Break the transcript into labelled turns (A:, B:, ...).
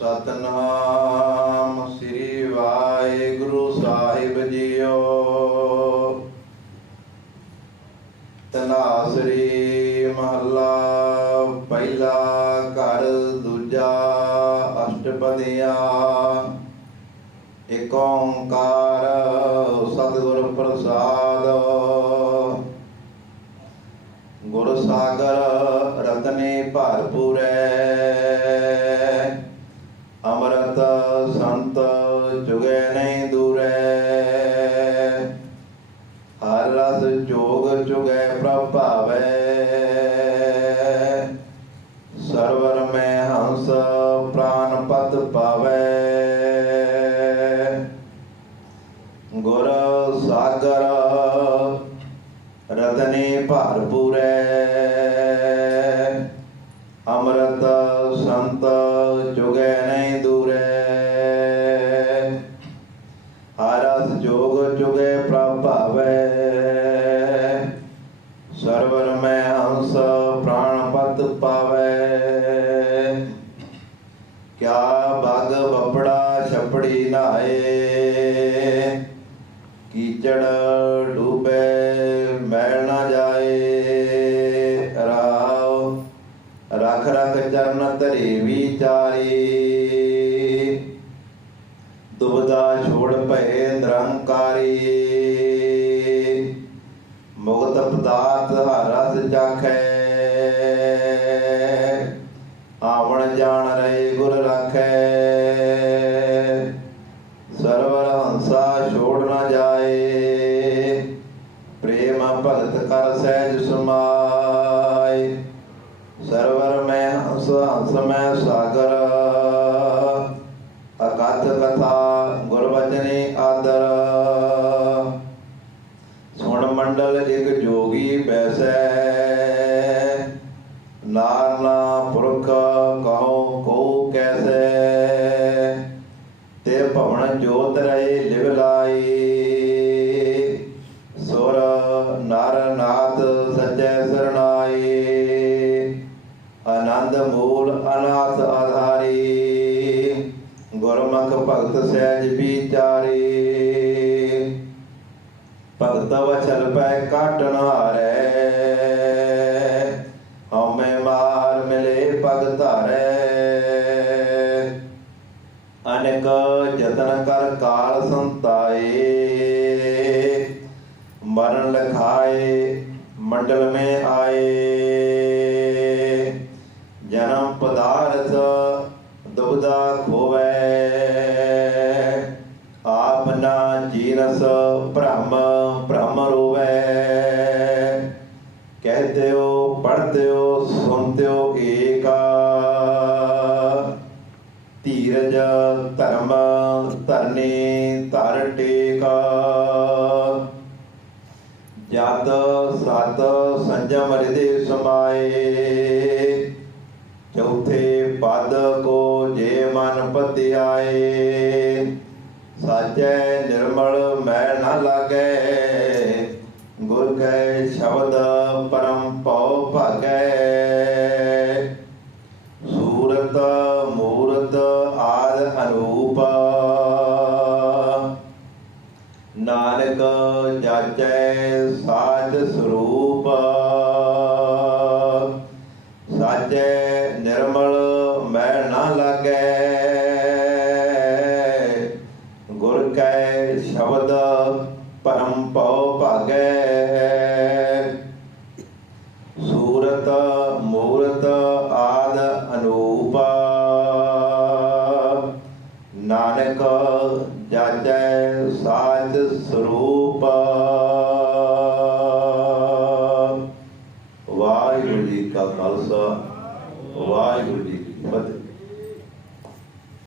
A: ਸਤਨਾਮ ਸ੍ਰੀ ਵਾਹਿਗੁਰੂ ਸਾਹਿਬ ਜੀਓ। ਤਨਾਸਰੀ ਮਹੱਲਾ, ਪਹਿਲਾ ਘਰ, ਦੂਜਾ ਅਸ਼ਟਪਦੀਆਂ। ਏਕ ਓੰਕਾਰ ਸਤਿਗੁਰ ਪ੍ਰਸਾਦ ਹਰ ਰਸ ਜੋਗ ਜੁਗੇ ਪ੍ਰਭਾਵੈ ਸਰਵਰ ਮੈਂ ਹੰਸ ਪ੍ਰਾਨ ਪਤ ਪਾਵੈ। ਗੁਰ ਸਾਗਰ ਰਤਨੇ ਭਰਪੂਰੈ। ਅੰਮ੍ਰਿਤ ਸੰਤ ਜੁਗੇ ਨਹੀਂ ਦੂਰੈ। ਹਰਸ ਜੋਗ ਜੁਗੇ ਪ੍ਰਭਾਵੈ ਸਰਵਰ ਪਾਵੈ। ਕਿਆ ਬਗ ਬਪੜਾ ਛਪੜੀ ਨਾਏ। ਕੀਚੜ ਡੂਬੇ ਮੈਲ ਨਾ ਜਾਏ। ਰਾਵ ਰਖ ਰਖ ਚਰਨ ਧਰੇ ਵਿਚਾਰੀ ਦੁਬਦਾ ਛੋੜ ਭਏ ਨਿਰੰਕਾਰੀ। ਮੁਕਤ ਪਦਾਰਥ ਹਰਸ ਜਾਖੈ ਸਰਵਰ ਮੈਂ ਹੰਸ ਹੰਸ ਮੈਂ ਸਾਗਰ। ਅਕਥ ਕਥਾ ਗੁਰ ਆਦਰ। ਸੁਣ ਮੰਡਲ ਇਕ ਜੋਗੀ ਬੈਸੈ ਨਾਰਨਾ ਪੁਰਖ ਕਹੋ ਕੋ ਕੈਸੈ। ਤੇ ਭਵਨ ਜੋਤ ਰਹੇ ਲਿਵ ਗੁਰਮੁਖ ਭਗਤ ਸਹਿਜ ਵਿਚਾਰੇ। ਭਗਤ ਵਚਲ ਪੈ ਕਾਟਣ ਹਾਰੈ। ਹਉਮੈ ਮਾਰ ਮਿਲੇ ਪਗ ਧਾਰੈ। ਅਨੇਕ ਯਤਨ ਕਰ ਕਾਲ ਸੰਤਾਏ। ਮਰਨ ਲਖਾਏ, ਮੰਡਲ ਮੇ ਆਏ। ਜੀਨਸ ਭ੍ਰਮ ਭ੍ਰਮ ਰੋਵੈ। ਕਹਤੇ ਹੋ ਪੜ੍ਹਤੇ ਹੋ ਸੁਣਤੇ ਹੋ ਏਕਾ। ਧੀਰਜ ਧਰਮ ਧਰਨੇ ਧਰ ਟੇਕਾ। ਜਤ ਸਤ ਸੰਜਮ ਹਿਰਦੇ ਸਮਾਏ, ਚੌਥੇ ਪਦ ਕੋ ਜੇ ਮਨ ਪਤਿਆਏ। ਸਾਚੈ ਨਿਰਮਲ ਮੈਲ ਨਾ ਲਾਗੈ, ਗੁਰ ਕੈ ਸ਼ਬਦ ਪਰਮ ਪਉ ਭਾਗੈ। ਸੂਰਤ, ਮੂਰਤ ਆਦ ਅਨੂਪ। ਨਾਨਕ ਜਾਚੈ ਸਾਧ ਸਰੂਪ। ਪਰਮ ਪਉ ਭਾਗੈ। ਸੂਰਤ ਮੂਰਤ ਆਦ ਅਨੂਪ। ਨਾਨਕ